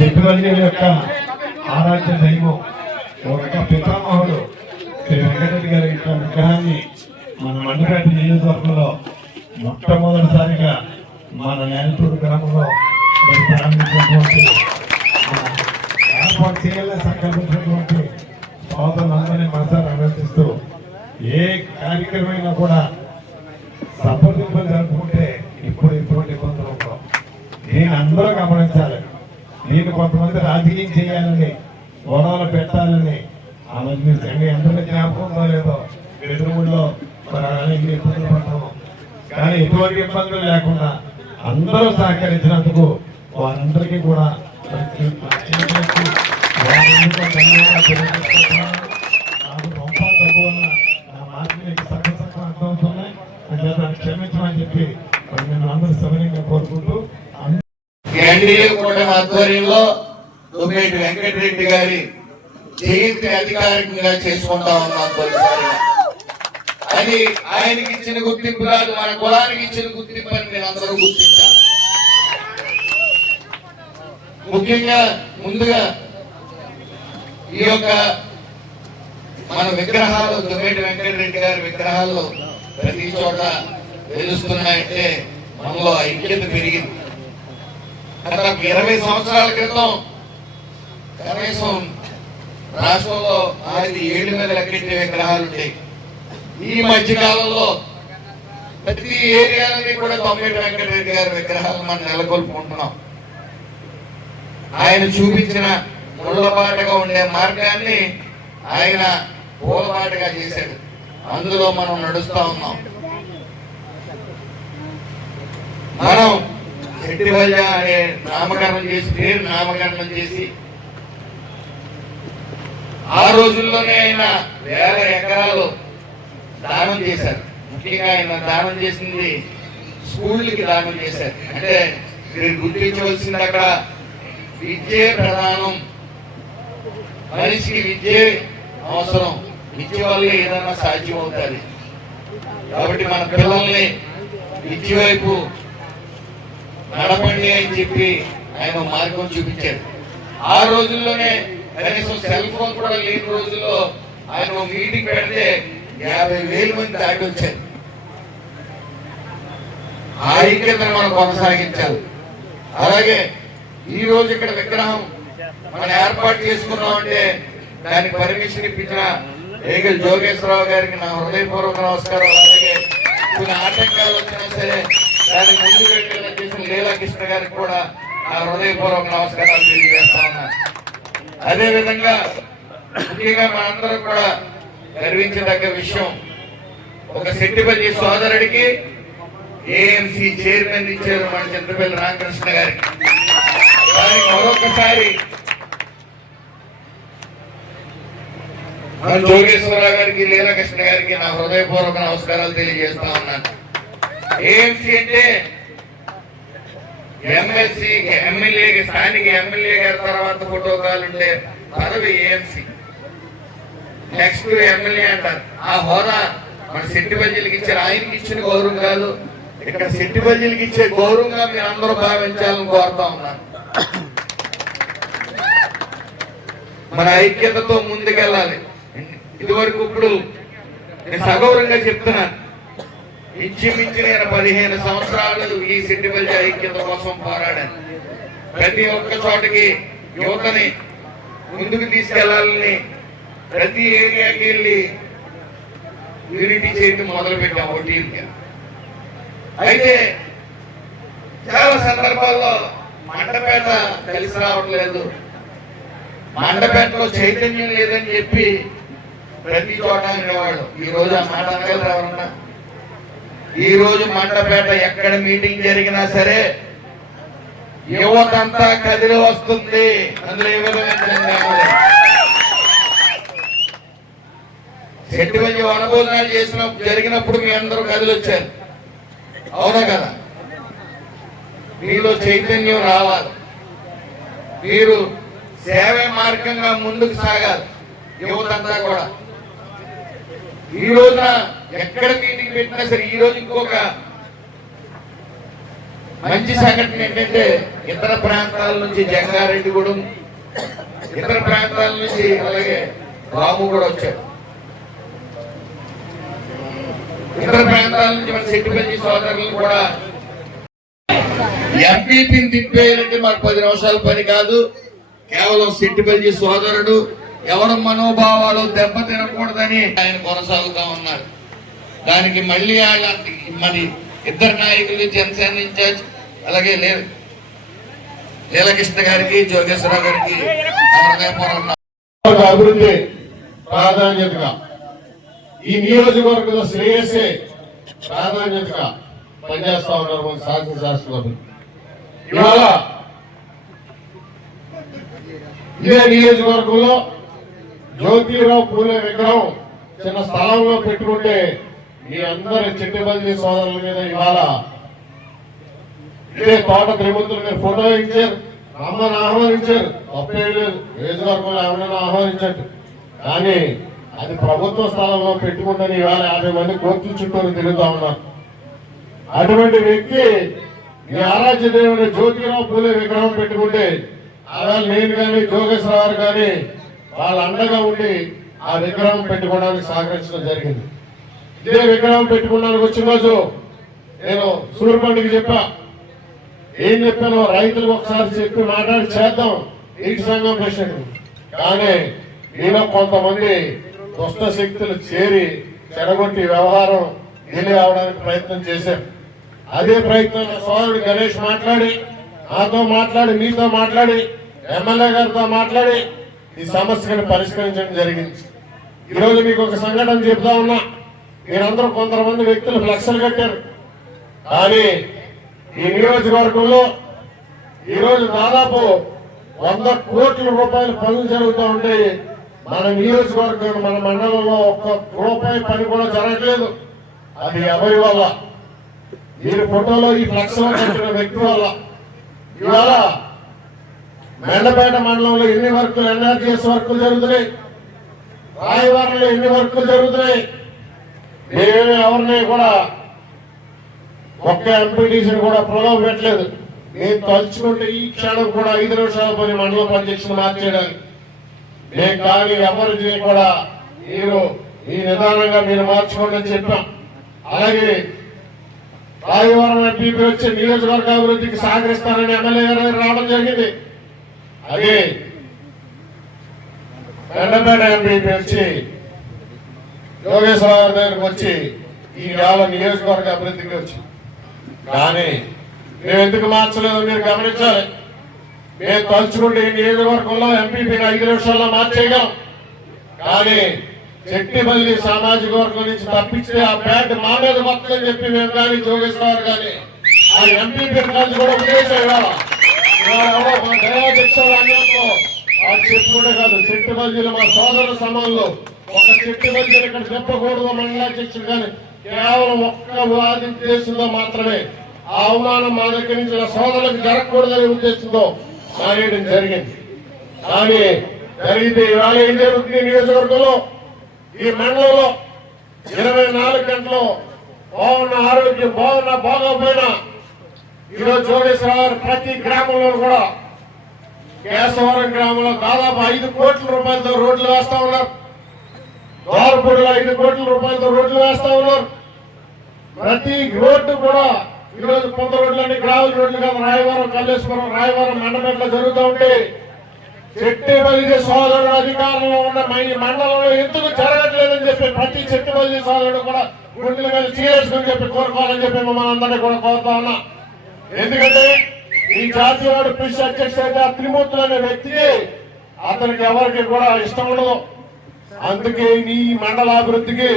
సెట్టువల్లి యొక్క ఆరాధ్య దైవం ఒక పితామహుడు శ్రీ వెంకటరెడ్డి గారి యొక్క విగ్రహాన్ని మన మండపేట నియోజకవర్గంలో మొట్టమొదటిసారిగా మన నేలపూడి గ్రామంలో ప్రారంభించినటువంటి ఏర్పాటు చేయాలని సంకల్పించినటువంటి సోదరులందరినీ మనసారి అభినందిస్తూ ఏ కార్యక్రమైనా కూడా సంప్రదింపులు జరుపుకుంటే ఇప్పుడు ఇటువంటి ఇబ్బందులు ఉంటాం. దీన్ని అందరూ గమనించాలి. దీన్ని కొంతమంది రాజకీయం చేయాలని గొడవలు పెట్టాలని అవన్నీ అందరికీ జ్ఞాపకం ఉందో లేదో ఎదురుముడిలో ఇబ్బందులు పడతాము. కానీ ఎటువంటి ఇబ్బందులు లేకుండా అందరూ సహకరించినందుకు వారందరికీ కూడా క్షమించమని చెప్పి నేను అందరూ సవినయంగా కోరుకుంటూ ఎన్డీఏ కూటమి ఆధ్వర్యంలో దుమ్మేటి వెంకటరెడ్డి గారి జయంతి అధికారికంగా చేసుకుంటా ఉన్నాం. తొలిసారిగా అది ఆయనకి ఇచ్చిన గుర్తింపు కాదు, మన కులానికి ఇచ్చిన గుర్తింపు అని మీరు అందరూ గుర్తించారు. ముఖ్యంగా ముందుగా ఈ యొక్క మన విగ్రహాలు దుమ్మేటి వెంకటరెడ్డి గారి విగ్రహాలు ప్రతి చోట తెలుస్తున్నాయంటే మనలో ఐక్యత పెరిగింది. గత 20 సంవత్సరాల క్రితం కనీసం రాష్ట్రంలో 7 మీద లెక్కెట్టే విగ్రహాలు ఉంటాయి. ఈ మధ్య కాలంలో ప్రతి ఏరియాలని కూడా దుమ్మేటి వెంకటరెడ్డి గారి విగ్రహాలు మనం నెలకొల్పుకుంటున్నాం. ఆయన చూపించిన ముళ్ళబాటగా ఉండే మార్గాన్ని ఆయన పూలబాటగా చేశాడు. అందులో మనం నడుస్తా ఉన్నాం. మనం చెట్టివల్య అనే నామకరణం చేసి పేరు నామకరణం చేసి ఆ రోజుల్లోనే ఆయన 1000 ఎకరాలు దానం చేశారు. ముఖ్యంగా ఆయన దానం చేసింది స్కూళ్ళకి దానం చేశారు. అంటే మీరు గుర్తించవలసింది అక్కడ విద్యే ప్రధానం, మనిషికి విద్యే అవసరం, విద్య వల్ల ఏదైనా సాధ్యం అవుతుంది. కాబట్టి మన పిల్లల్ని విద్య వైపు నడపండి అని చెప్పి ఆయన మార్గం చూపించారు. ఆ రోజుల్లోనే కనీసం సెల్ ఫోన్ కూడా లేని రోజుల్లో ఆయన మీటింగ్ పెడితే 50,000 మంది దాటి వచ్చారు. ఆ ఐక్యతను మనం కొనసాగించాలి. అలాగే ఈ రోజు ఇక్కడ విగ్రహం మనం ఏర్పాటు చేసుకున్నాం అంటే దానికి పర్మిషన్ ఇప్పించిన ఏగల్ జోగేశ్వరరావు గారికి నా హృదయపూర్వక నమస్కారం. అలాగే కొన్ని ఆటంకాలు వచ్చినా సరే దానికి ముందు పెట్టేలా చేసిన లీలాకృష్ణ గారికి కూడా నా హృదయపూర్వక నమస్కారాలు తెలియజేస్తా ఉన్నాను. అదేవిధంగా ముఖ్యంగా మనందరం కూడా గర్వించదగ్గ విషయం, ఒక సెట్టిపల్లి సోదరుడికి ఏఎంసీ చైర్మన్ ఇచ్చారు మన చింతపల్లి రామకృష్ణ గారికి. దానికి మరొకసారి మన జోగేశ్వరరావు గారికి లీలాకృష్ణ గారికి నా హృదయపూర్వక నమస్కారాలు తెలియజేస్తా ఉన్నాను. ఏఎంసీ అంటే ఎమ్మెల్సీ ఎమ్మెల్యే స్థానిక ఎమ్మెల్యే గారి తర్వాత ప్రోటోకాల్ ఉండే పదవి ఏఎంసీ, నెక్స్ట్ ఎమ్మెల్యే అంటారు. ఆ హోదా మన సెట్టిపల్లికి ఇచ్చారు. ఆయనకి ఇచ్చిన గౌరవం కాదు, ఇక్కడ సెట్టిపల్లికి ఇచ్చే గౌరవంగా మీరు అందరూ భావించాలని కోరుతా ఉన్నాను. మన ఐక్యతతో ముందుకెళ్ళాలి. ఇదివరకు ఇప్పుడు నేను సగౌరవంగా చెప్తున్నాను, ఇంచుమించు నేను 15 సంవత్సరాలు ఈ సెట్టిపల్లి ఐక్యత కోసం పోరాడాను. ప్రతి ఒక్క చోటకి యువతని ముందుకు తీసుకెళ్లాలని ప్రతి ఏరియాకి వెళ్ళి యూనిటీ చేయడం మొదలు పెట్టాం ఓటీగా. అయితే చాలా సందర్భాల్లో మండపేట కలిసి రావట్లేదు, మండపేటలో చైతన్యం లేదని చెప్పి ప్రతి చోట అనేవాడు. ఈ రోజు ఆ మాట అనగలరు ఎవరన్నా? ఈ రోజు మండపేట ఎక్కడ మీటింగ్ జరిగినా సరే యువతంతా కదిలి వస్తుంది. అందులో ఏ విధమైన సెట్టిపల్లి వనభోజనాలు జరిగినప్పుడు మీ అందరూ కదిలి వచ్చారు, అవునా కదా? మీలో చైతన్యం రావాలి, మీరు సేవే మార్గంగా ముందుకు సాగాలి యువతంతా కూడా. ఈ రోజున ఎక్కడ మీటింగ్ పెట్టినా సరే, ఈ రోజు ఇంకొక మంచి సంఘటన ఏంటంటే ఇతర ప్రాంతాల నుంచి జంగారెడ్డిగూడెం, ఇతర ప్రాంతాల నుంచి అలాగే రాము కూడా వచ్చారు. ఇతర ప్రాంతాల నుంచి మన సెట్టిపల్లి సోదరులు కూడా ఎంపీపీని తిప్పేయాలంటే మాకు 10 నిమిషాల పని కాదు. కేవలం సెట్టిపల్లి సోదరుడు ఎవరి మనోభావాలు దెబ్బతినకూడదని ఆయన కొనసాగుతా ఉన్నారు. దానికి మళ్ళీ మరి ఇద్దరు నాయకులు, జనసేన ఇన్ఛార్జ్ అలాగే లీలకృష్ణ గారికి, జోగేశ్వరరావు గారికి అభివృద్ధి ప్రాధాన్యతగా ఈ నియోజకవర్గంలో శ్రేయస్సే ప్రాధాన్యతగా పనిచేస్తా ఉన్నారు మన శాసనశాస్త్రులు. ఇవాళ ఇదే నియోజకవర్గంలో జ్యోతిరావు పూలే విగ్రహం చిన్న స్థలంలో పెట్టుకుంటే మీ అందరి చెట్టుబల్లి సోదరుల మీద ఇవాళ ఇదే తోట త్రిమూర్తులు మీరు ఫోటో ఇచ్చారు, అమ్మను ఆహ్వానించారు, తప్పే లేదు. నియోజకవర్గంలో ఎవరైనా ఆహ్వానించండి, కానీ అది ప్రభుత్వ స్థలంలో పెట్టుకుంటని ఇవాళ 50 మంది కోర్టుల చుట్టూ తిరుగుతా ఉన్నారు. అటువంటి వ్యక్తి మీ ఆరాధ్య దేవుని జ్యోతిరావు పూలే విగ్రహం పెట్టుకుంటే అవాళ నేను కానీ జోగేశ్వరరావు కానీ వాళ్ళ అండగా ఉండి ఆ విగ్రహం పెట్టుకోవడానికి సహకరించడం జరిగింది. ఇదే విగ్రహం పెట్టుకోవడానికి వచ్చిన రోజు నేను సూర్యపండికి చెప్పా, ఏం చెప్పానో రైతులకు ఒకసారి చెప్పి మాట్లాడి చేద్దాం నీటి సంఘం ప్రెసిడెంట్. కానీ మీలో కొంతమంది దుష్ట శక్తులు చేరి చెడగొట్టి వ్యవహారం డిలే అవడానికి ప్రయత్నం చేశారు. అదే ప్రయత్నం సోదరుడు గణేష్ మాట్లాడి, నాతో మాట్లాడి, మీతో మాట్లాడి, ఎమ్మెల్యే గారితో మాట్లాడి ఈ సమస్యను పరిష్కరించడం జరిగింది. ఈరోజు మీకు ఒక సంఘటన చెప్తా ఉన్నా. మీరందరూ కొంతమంది వ్యక్తులు ఫ్లెక్స్లు కట్టారు, కానీ ఈ నియోజకవర్గంలో ఈరోజు దాదాపు 100 కోట్ల రూపాయల పనులు జరుగుతూ ఉంటాయి. మన నియోజకవర్గం, మన మండలంలో 1 రూపాయి పని కూడా జరగట్లేదు. అది ఎవరి వల్ల? మీరు ఫోటోలో ఈ ఫ్లెక్స్ లో కట్టిన వ్యక్తి వల్ల. ఇవాళ మెండపేట మండలంలో ఎన్ని వర్కులు, ఎన్ఆర్జీఎస్ వర్కులు జరుగుతున్నాయి, రాయవరంలో ఎన్ని వర్కులు జరుగుతున్నాయి. మేమేమి ఎవరిని కూడా ఒక్క ఎంపీటీసీని కూడా ప్రలోభ పెట్టలేదు. నేను తలుచుకుంటే ఈ క్షణం కూడా 5 నిమిషాల పని మండలం అధ్యక్షులు మార్చేయడానికి నేను కానీ ఎవరిని కూడా మీరు ఈ నిదానంగా మీరు మార్చుకోండి అని చెప్పాం. అలాగే రాయవరం ఎంపీపీ వచ్చి నియోజకవర్గ అభివృద్ధికి సహకరిస్తానని ఎమ్మెల్యే గారు రావడం జరిగింది. అదే మెండపేట ఎంపీపీ వచ్చి యోగేశ్వరరావు దగ్గరికి వచ్చి ఈ నియోజకవర్గ అభివృద్ధికి వచ్చి, కానీ మేము ఎందుకు మార్చలేదో మీరు గమనించాలి. మేము తలుచుకుంటే ఈ నియోజకవర్గంలో ఎంపీపీని 5 నిమిషాల్లో మార్చేయగలం, కానీ చెట్టిపల్లి సామాజిక వర్గం నుంచి తప్పిస్తే ఆ బ్యాట్ మా మీద వస్తుందని చెప్పి మేము కానీ జోగేశ్వరరావు కానీ ఆ ఎంపీపీ కలిసి కూడా ఉద్దేశం చెప్పుకుంటే కాదు. చెట్టిపల్లిలో మా సోదర సమానంలో ఒక చెట్టిపల్లి ఇక్కడ చెప్పకూడదు మండలాధ్యక్షుడు, కానీ కేవలం ఒక్క వాది ఉద్దేశంతో మాత్రమే ఆ అవమానం మా దగ్గర నుంచి నా సోదరులకు జరగకూడదనే ఉద్దేశంతో మానేయడం జరిగింది. కానీ జరిగితే ఇవాళ ఏం జరుగుతుంది? నియోజకవర్గంలో ఈ మండలంలో 24 గంటలు బాగున్న ఆరోగ్యం బాగున్నా బాగోపోయినా ఈరోజు జోగేశ్వరరావు ప్రతి గ్రామంలో కూడా కేశవరం గ్రామంలో దాదాపు 5 కోట్ల రూపాయలతో రోడ్లు వేస్తా ఉన్నారు. దోరపూడిలో 5 కోట్ల రూపాయలతో రోడ్లు వేస్తా ఉన్నారు. ప్రతి రోడ్డు కూడా ఈరోజు కొంత రోడ్లన్నీ గ్రావెల్ రోడ్లు కాదు, రాయవరం, కల్లేశ్వరం, రాయవరం, మండపేటలో జరుగుతూ ఉంటే చెట్టిపల్లి సోదరుడు అధికారంలో ఉన్న ఈ మండలంలో ఎందుకు జరగట్లేదని చెప్పి ప్రతి చెట్టిపల్లి సోదరుడు కూడా గుండెల మీద చీరేసుకుని చెప్పి కోరుకోవాలని చెప్పి మమ్మల్ని అందరినీ కూడా కోరుతా ఉన్నా. ఎందుకంటే ఈ జాతీయవాడు పిసి అధ్యక్షుడు త్రిమూర్తులు అనే వ్యక్తికి అతనికి ఎవరికి కూడా ఇష్టం ఉండదు. అందుకే ఈ మండలాభివృద్ధికి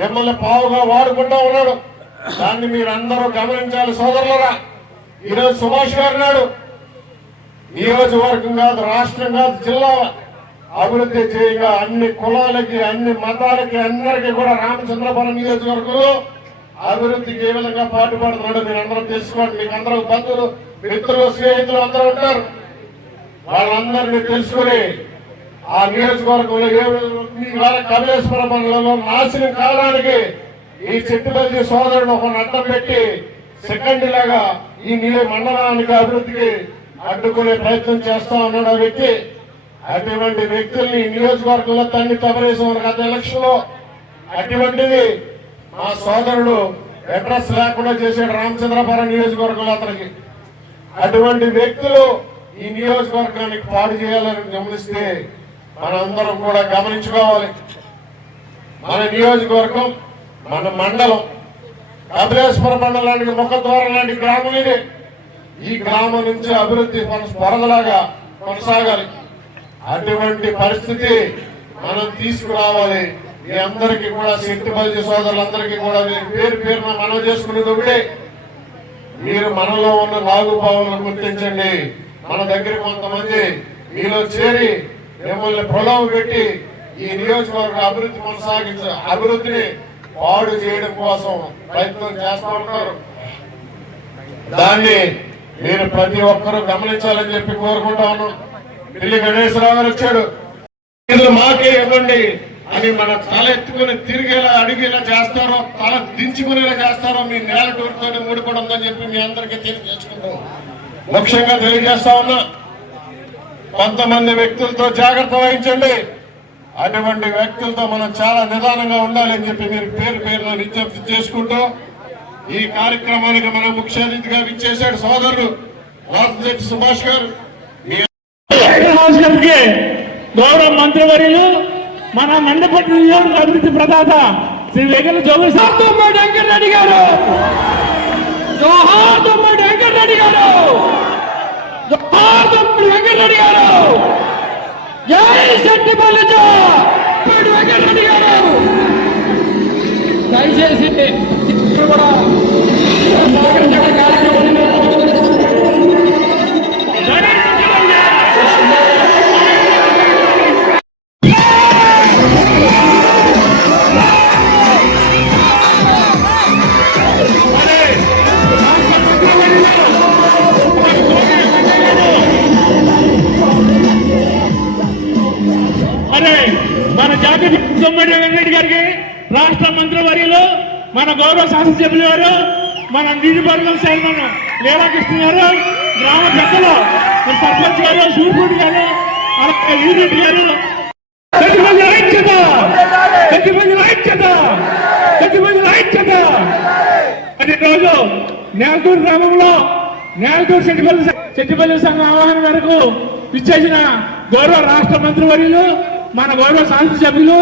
మిమ్మల్ని పావుగా వాడుకుంటూ ఉన్నాడు. దాన్ని మీరందరూ గమనించాలి సోదరులరా. ఈరోజు సుభాష్ గారు నాడు నియోజకవర్గం కాదు, రాష్ట్రం కాదు, జిల్లా అభివృద్ధి చేయగా అన్ని కులాలకి, అన్ని మతాలకి, అందరికీ కూడా రామచంద్రపురం నియోజకవర్గంలో అభివృద్ధికి ఏ విధంగా పాటుపడుతున్నాడో మీరు అందరూ తెలుసుకోండి. మీకు అందరూ బంధువులు, మిత్రులు, స్నేహితులు అందరూ ఉంటారు. వాళ్ళందరినీ తెలుసుకుని ఆ నియోజకవర్గంలో ఇవాళ కమలేశ్వరం మండలంలో నాశనం కాలానికి ఈ చెట్టుపల్లి సోదరుడు ఒక అడ్డం పెట్టి సెకండ్ లాగా ఈ మండలానికి అభివృద్ధికి అడ్డుకునే ప్రయత్నం చేస్తా ఉన్నాడు ఆ వ్యక్తి. అటువంటి వ్యక్తుల్ని ఈ నియోజకవర్గంలో తన్ని తమరేసిన గత ఎలక్షన్ లో అటువంటిది మా సోదరుడు అడ్రస్ లేకుండా చేశాడు రామచంద్రపురం నియోజకవర్గంలో అతనికి. అటువంటి వ్యక్తులు ఈ నియోజకవర్గానికి పాడు చేయాలని గమనిస్తే మనందరం కూడా గమనించుకోవాలి. మన నియోజకవర్గం, మన మండలం కపిలేశ్వర మండలానికి ముఖద్వారం లాంటి గ్రామం ఇది. ఈ గ్రామం నుంచి అభివృద్ధి మన స్పరదలాగా కొనసాగాలి. అటువంటి పరిస్థితి మనం తీసుకురావాలి. మీ అందరికీ కూడా శెట్టిబల్జీ సోదరులందరికీ కూడా నేను పేరు పేరున మనవి చేసుకునేది ఒకటే, మీరు మనలో ఉన్న నాగుబావులను గుర్తించండి. మన దగ్గర కొంతమంది మీలో చేరి మిమ్మల్ని ప్రలోభ పెట్టి ఈ నియోజకవర్గ అభివృద్ధిని పాడు చేయడం కోసం ప్రయత్నం చేస్తూ ఉంటారు. దాన్ని మీరు ప్రతి ఒక్కరూ గమనించాలని చెప్పి కోరుకుంటా ఉన్నాం. పిల్లి గణేశ్వరరావు గారు వచ్చాడు, మీరు మాకే ఇవ్వండి అని మన తల ఎత్తుకుని తిరిగేలా అడిగేలా చేస్తారో, తల దించుకునేలా చేస్తారో మీ నేల టూరుతో ముడిపడి ఉందని చెప్పి మీ అందరికీ తెలియజేసుకుంటాం. ముఖ్యంగా తెలియజేస్తా ఉన్నా, కొంతమంది వ్యక్తులతో జాగ్రత్త వహించండి. అటువంటి వ్యక్తులతో మనం చాలా నిదానంగా ఉండాలని చెప్పి మీరు పేరు పేరున విజ్ఞప్తి చేసుకుంటూ ఈ కార్యక్రమానికి మన ముఖ్య అతిథిగా విచ్చేశాడు సోదరుడు రాజశెట్టి సుభాష్ గారు. గౌరవ మంత్రివర్యులు, మన మండపట్టి నియోజక అభివృద్ధి ప్రదాత శ్రీ వెంకట జోగేశ్వర వెంకటరెడ్డి గారు, జోహార్ దుమ్మడి వెంకటరెడ్డి గారు, జోహార్ దుమ్మడి వెంకటరెడ్డి గారు, జై శెట్టిపల్లి వెంకటరెడ్డి గారు. దయచేసి ఇప్పుడు కూడా మన జాతీయ సోమరెడ్డి వెంకటరెడ్డి గారికి, రాష్ట్ర మంత్రివర్యులు, మన గౌరవ శాసనసభ్యులు గారు, మన నియోజకవర్గం చైర్మన్ లీలాకృష్ణ గారు, గ్రామ పెద్దలు సర్పంచ్ గారు, సూర్యుడు గారు, యూనిట్ గారు, అది రోజు నేలటూరు గ్రామంలో నేలటూరు చెట్టిపల్లి సంఘం ఆహ్వానం మేరకు ఇచ్చేసిన గౌరవ రాష్ట్ర మంత్రివర్యులు, మన గౌరవ శాసనసభ్యులు,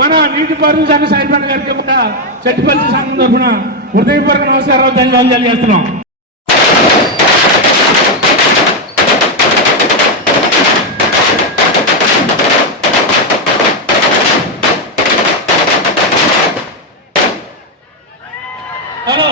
మన నీటిపారుదల సంఘ చైర్మన్ గారికి కూడా చెట్టిపల్లి సంఘం తరఫున హృదయపూర్వక నమస్కారాలు ధన్యవాదాలు తెలియజేస్తున్నాం. హలో.